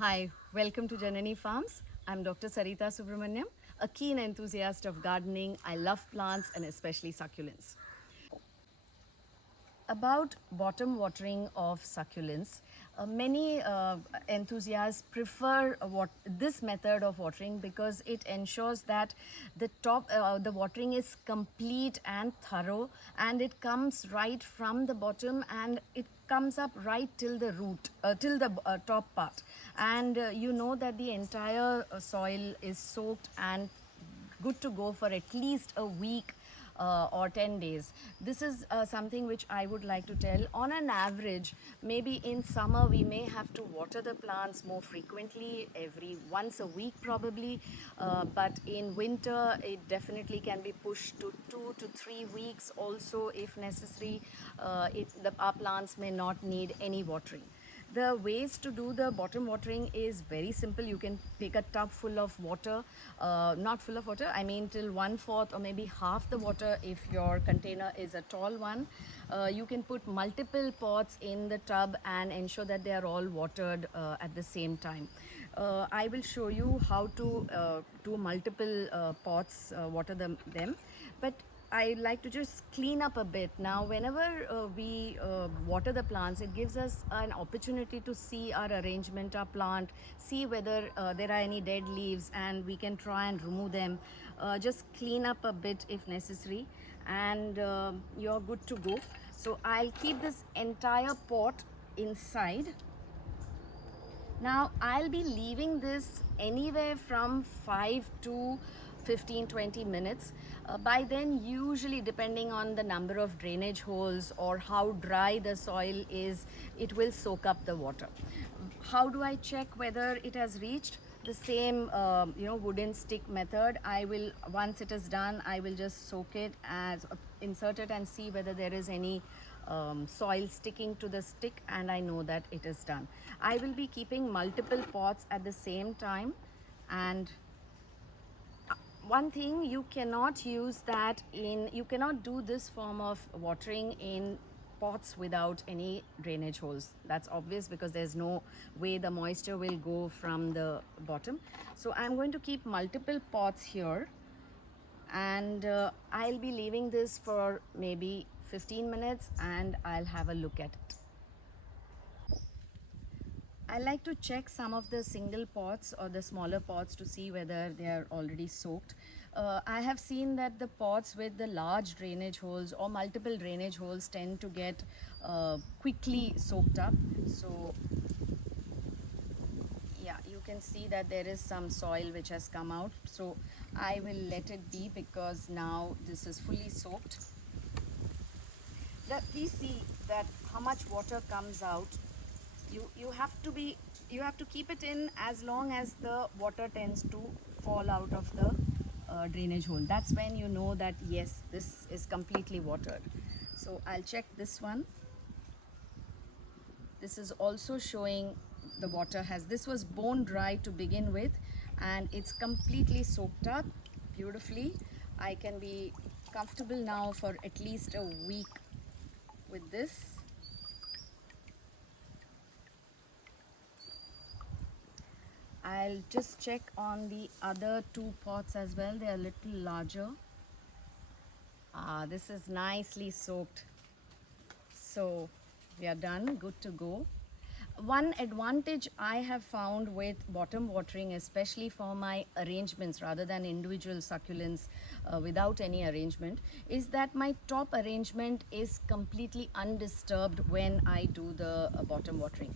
Hi, welcome to Janani Farms. I'm Dr. Sarita Subramaniam, a keen enthusiast of gardening. I love plants and especially succulents. About bottom watering of succulents, many enthusiasts prefer this method of watering because it ensures that the watering is complete and thorough, and it comes right from the bottom and it comes up right till the root, till the top part, and you know that the entire soil is soaked and good to go for at least a week or 10 days. This is something which I would like to tell. On an average, maybe in summer we may have to water the plants more frequently, every once a week probably, but in winter it definitely can be pushed to 2 to 3 weeks also if necessary. Our plants may not need any watering. The ways to do the bottom watering is very simple. You can take a tub full of water, not full of water, I mean till 1/4 or maybe half the water if your container is a tall one. You can put multiple pots in the tub and ensure that they are all watered at the same time. I will show you how to do multiple pots, water them. But I like to just clean up a bit. Now, whenever we water the plants, it gives us an opportunity to see our arrangement, our plant, see whether there are any dead leaves, and we can try and remove them. Just clean up a bit if necessary, and you're good to go. So, I'll keep this entire pot inside. Now I'll be leaving this anywhere from 5 to 15-20 minutes. By then, usually depending on the number of drainage holes or how dry the soil is, it will soak up the water. How do I check whether it has reached? The same wooden stick method. I will, once it is done, I will just soak it, as insert it and see whether there is any soil sticking to the stick, and I know that it is done. I will be keeping multiple pots at the same time, and one thing, you cannot do this form of watering in pots without any drainage holes. That's obvious because there's no way the moisture will go from the bottom. So I'm going to keep multiple pots here, and I'll be leaving this for maybe 15 minutes and I'll have a look at it. I like to check some of the single pots or the smaller pots to see whether they are already soaked. I have seen that the pots with the large drainage holes or multiple drainage holes tend to get quickly soaked up. So yeah, you can see that there is some soil which has come out. So I will let it be because now this is fully soaked. Please see that how much water comes out. You have to keep it in as long as the water tends to fall out of the drainage hole. That's when you know that yes, this is completely watered. So I'll check this one. This is also showing the water has, this was bone dry to begin with, and it's completely soaked up beautifully. I can be comfortable now for at least a week with this. I'll just check on the other two pots as well. They're a little larger. This is nicely soaked. So we are done, good to go. One advantage I have found with bottom watering, especially for my arrangements rather than individual succulents without any arrangement, is that my top arrangement is completely undisturbed when I do the bottom watering.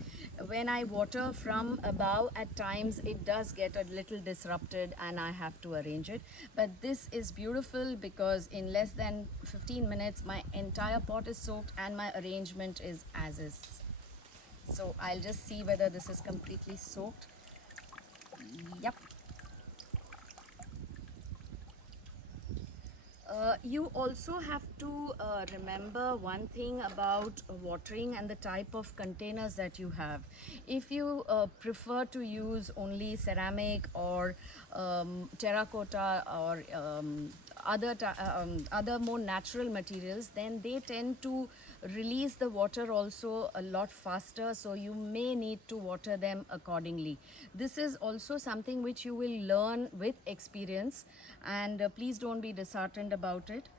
When I water from above, at times it does get a little disrupted and I have to arrange it. But this is beautiful because in less than 15 minutes my entire pot is soaked and my arrangement is as is. So I'll just see whether this is completely soaked. Yep. You also have to remember one thing about watering and the type of containers that you have. If you prefer to use only ceramic or terracotta or other more natural materials, then they tend to release the water also a lot faster, so you may need to water them accordingly. This is also something which you will learn with experience, and please don't be disheartened about it.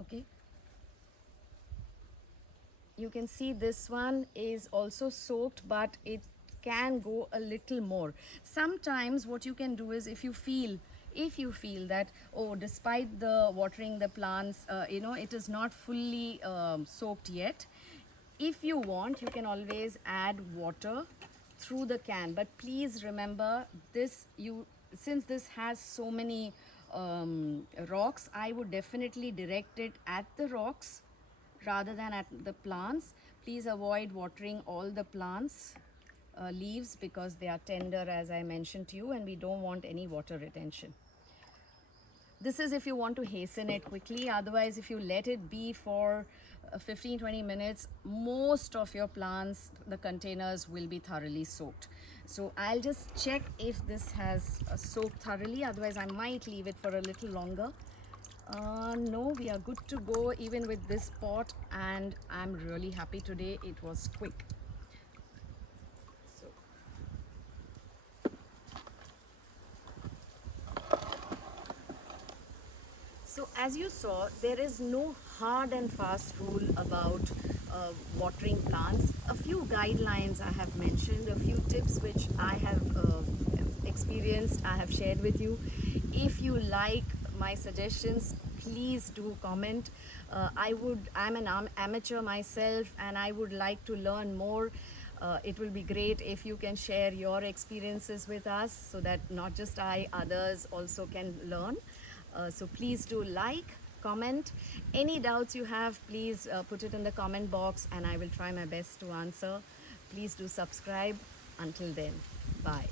Okay, you can see this one is also soaked, but it can go a little more. Sometimes what you can do is, if you feel that, oh, despite the watering the plants, it is not fully soaked yet, if you want, you can always add water through the can. But please remember this, you since this has so many rocks, I would definitely direct it at the rocks rather than at the plants. Please avoid watering all the plants leaves, because they are tender, as I mentioned to you, and we don't want any water retention. This is if you want to hasten it quickly. Otherwise, if you let it be for 15-20 minutes, most of your plants, the containers will be thoroughly soaked. So I'll just check if this has soaked thoroughly. Otherwise, I might leave it for a little longer. No, we are good to go even with this pot, and I'm really happy today. It was quick. So So as you saw, there is no hard and fast rule about watering plants. A few guidelines I have mentioned, a few tips which I have experienced, I have shared with you. If you like my suggestions, please do comment. I'm an amateur myself, and I would like to learn more. It will be great if you can share your experiences with us, so that not just I, others also can learn. So please do like, comment. Any doubts you have, please put it in the comment box, and I will try my best to answer. Please do subscribe. Until then, bye.